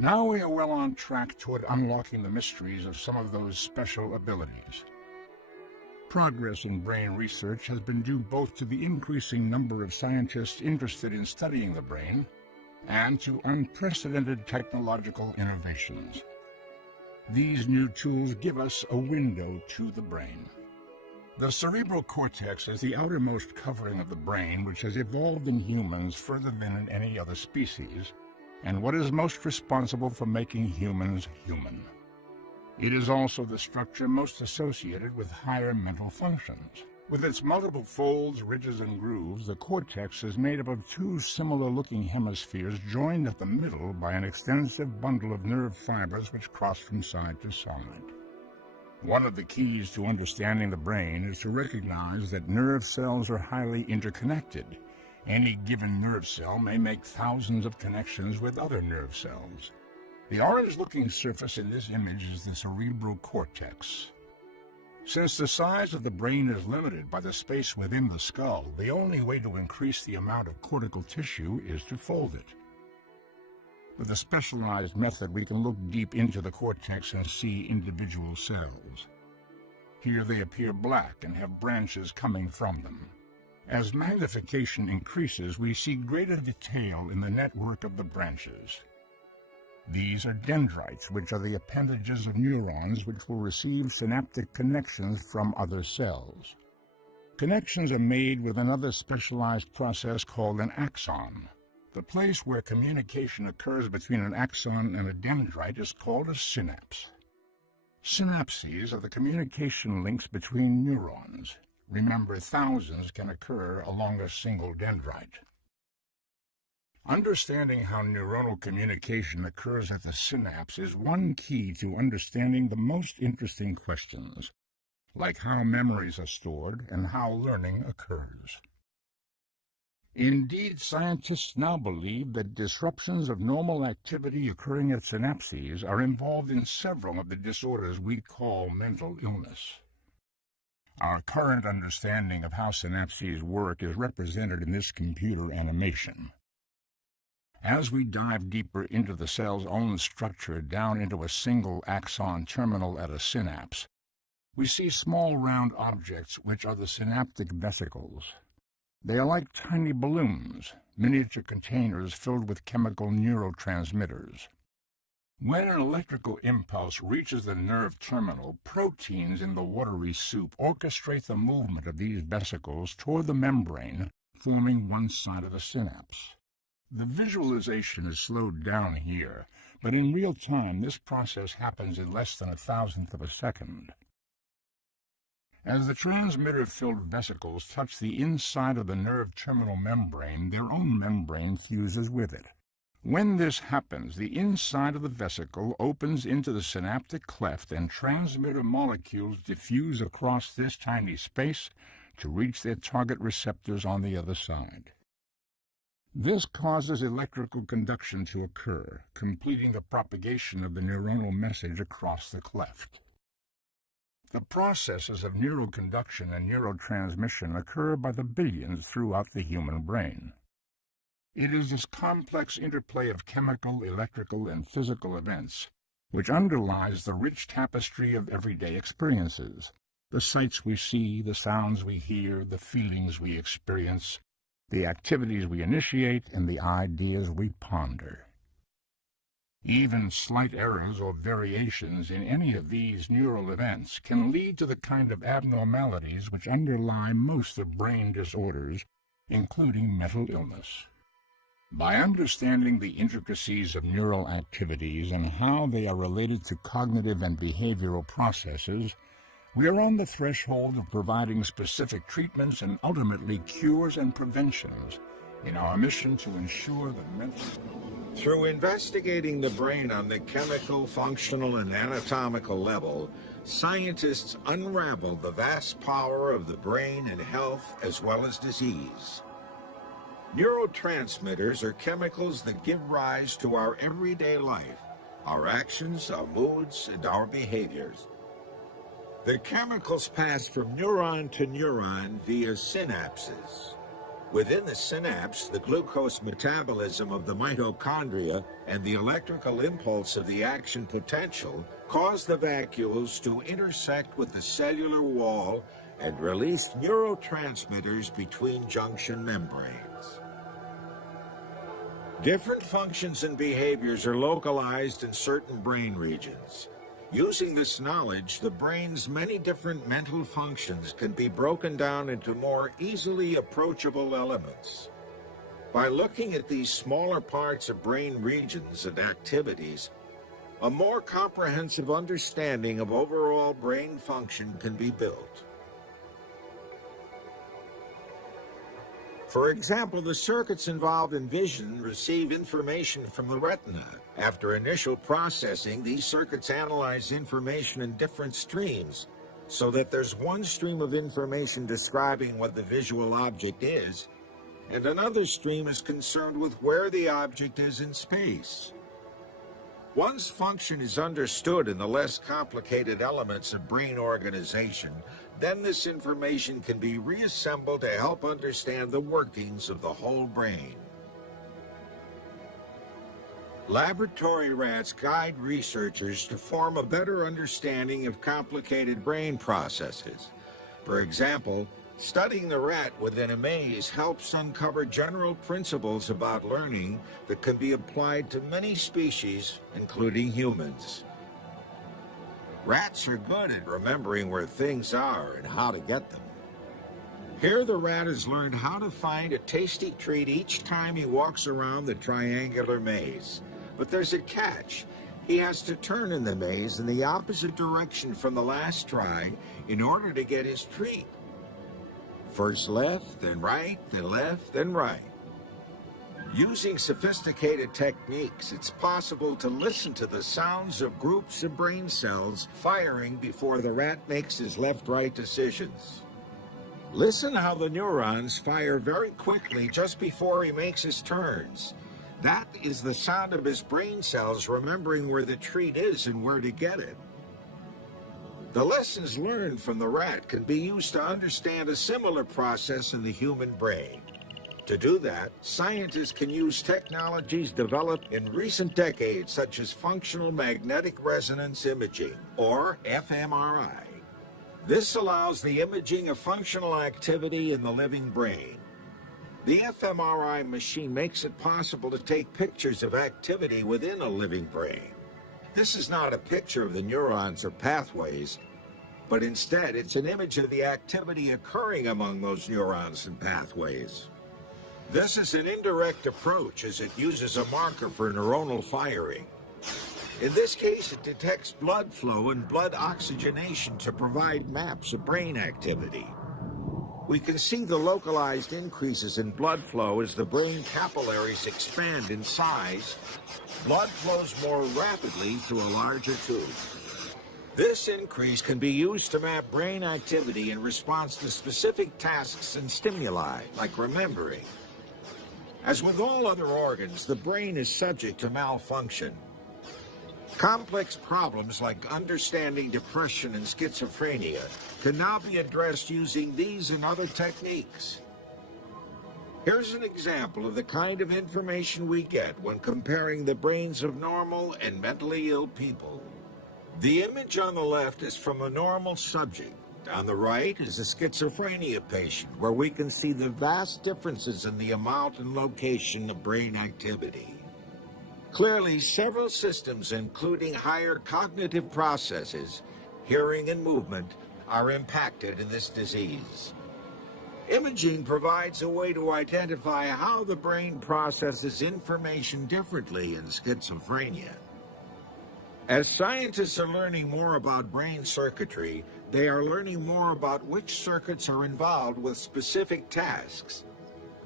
Now we are well on track toward unlocking the mysteries of some of those special abilities. Progress in brain research has been due both to the increasing number of scientists interested in studying the brain and to unprecedented technological innovations. These new tools give us a window to the brain. The cerebral cortex is the outermost covering of the brain, which has evolved in humans further than in any other species, and what is most responsible for making humans human. It is also the structure most associated with higher mental functions. With its multiple folds, ridges, and grooves, the cortex is made up of two similar-looking hemispheres joined at the middle by an extensive bundle of nerve fibers which cross from side to side. One of the keys to understanding the brain is to recognize that nerve cells are highly interconnected. Any given nerve cell may make thousands of connections with other nerve cells. The orange-looking surface in this image is the cerebral cortex. Since the size of the brain is limited by the space within the skull, the only way to increase the amount of cortical tissue is to fold it. With a specialized method, we can look deep into the cortex and see individual cells. Here they appear black and have branches coming from them. As magnification increases, we see greater detail in the network of the branches. These are dendrites, which are the appendages of neurons which will receive synaptic connections from other cells. Connections are made with another specialized process called an axon. The place where communication occurs between an axon and a dendrite is called a synapse. Synapses are the communication links between neurons. Remember, thousands can occur along a single dendrite. Understanding how neuronal communication occurs at the synapse is one key to understanding the most interesting questions, like how memories are stored and how learning occurs. Indeed, scientists now believe that disruptions of normal activity occurring at synapses are involved in several of the disorders we call mental illness. Our current understanding of how synapses work is represented in this computer animation. As we dive deeper into the cell's own structure down into a single axon terminal at a synapse, we see small round objects which are the synaptic vesicles. They are like tiny balloons, miniature containers filled with chemical neurotransmitters. When an electrical impulse reaches the nerve terminal, proteins in the watery soup orchestrate the movement of these vesicles toward the membrane, forming one side of the synapse. The visualization is slowed down here, but in real time this process happens in less than 1,000th of a second. As the transmitter-filled vesicles touch the inside of the nerve terminal membrane, their own membrane fuses with it. When this happens, the inside of the vesicle opens into the synaptic cleft and transmitter molecules diffuse across this tiny space to reach their target receptors on the other side. This causes electrical conduction to occur, completing the propagation of the neuronal message across the cleft. The processes of neuroconduction and neurotransmission occur by the billions throughout the human brain. It is this complex interplay of chemical, electrical, and physical events which underlies the rich tapestry of everyday experiences, the sights we see, the sounds we hear, the feelings we experience, the activities we initiate, and the ideas we ponder. Even slight errors or variations in any of these neural events can lead to the kind of abnormalities which underlie most of brain disorders, including mental illness. By understanding the intricacies of neural activities and how they are related to cognitive and behavioral processes, we are on the threshold of providing specific treatments and ultimately cures and preventions in our mission to ensure that mental... Through investigating the brain on the chemical, functional, and anatomical level, scientists unravel the vast power of the brain in health as well as disease. Neurotransmitters are chemicals that give rise to our everyday life, our actions, our moods, and our behaviors. The chemicals pass from neuron to neuron via synapses. Within the synapse, the glucose metabolism of the mitochondria and the electrical impulse of the action potential cause the vacuoles to intersect with the cellular wall and release neurotransmitters between junction membranes. Different functions and behaviors are localized in certain brain regions. Using this knowledge, the brain's many different mental functions can be broken down into more easily approachable elements. By looking at these smaller parts of brain regions and activities, a more comprehensive understanding of overall brain function can be built. For example, the circuits involved in vision receive information from the retina. After initial processing, these circuits analyze information in different streams, so that there's one stream of information describing what the visual object is, and another stream is concerned with where the object is in space. Once function is understood in the less complicated elements of brain organization, then this information can be reassembled to help understand the workings of the whole brain. Laboratory rats guide researchers to form a better understanding of complicated brain processes. For example, studying the rat within a maze helps uncover general principles about learning that can be applied to many species, including humans. Rats are good at remembering where things are and how to get them. Here the rat has learned how to find a tasty treat each time he walks around the triangular maze. But there's a catch. He has to turn in the maze in the opposite direction from the last try in order to get his treat. First left, then right, then left, then right. Using sophisticated techniques, it's possible to listen to the sounds of groups of brain cells firing before the rat makes his left-right decisions. Listen how the neurons fire very quickly just before he makes his turns. That is the sound of his brain cells remembering where the treat is and where to get it. The lessons learned from the rat can be used to understand a similar process in the human brain. To do that, scientists can use technologies developed in recent decades, such as functional magnetic resonance imaging, or fMRI. This allows the imaging of functional activity in the living brain. The fMRI machine makes it possible to take pictures of activity within a living brain. This is not a picture of the neurons or pathways, but instead it's an image of the activity occurring among those neurons and pathways. This is an indirect approach as it uses a marker for neuronal firing. In this case, it detects blood flow and blood oxygenation to provide maps of brain activity. We can see the localized increases in blood flow as the brain capillaries expand in size. Blood flows more rapidly through a larger tube. This increase can be used to map brain activity in response to specific tasks and stimuli, like remembering. As with all other organs, the brain is subject to malfunction. Complex problems like understanding depression and schizophrenia can now be addressed using these and other techniques. Here's an example of the kind of information we get when comparing the brains of normal and mentally ill people. The image on the left is from a normal subject. On the right is a schizophrenia patient, where we can see the vast differences in the amount and location of brain activity. Clearly, several systems, including higher cognitive processes, hearing and movement, are impacted in this disease. Imaging provides a way to identify how the brain processes information differently in schizophrenia. As scientists are learning more about brain circuitry, they are learning more about which circuits are involved with specific tasks.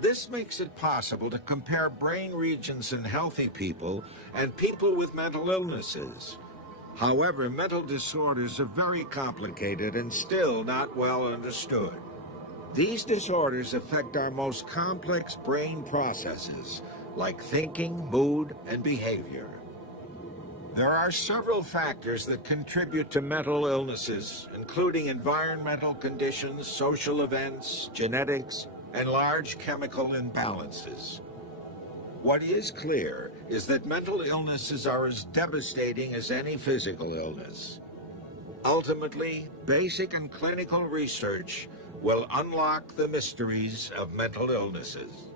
This makes it possible to compare brain regions in healthy people and people with mental illnesses. However, mental disorders are very complicated and still not well understood. These disorders affect our most complex brain processes, like thinking, mood, and behavior. There are several factors that contribute to mental illnesses, including environmental conditions, social events, genetics, and large chemical imbalances. What is clear is that mental illnesses are as devastating as any physical illness. Ultimately, basic and clinical research will unlock the mysteries of mental illnesses.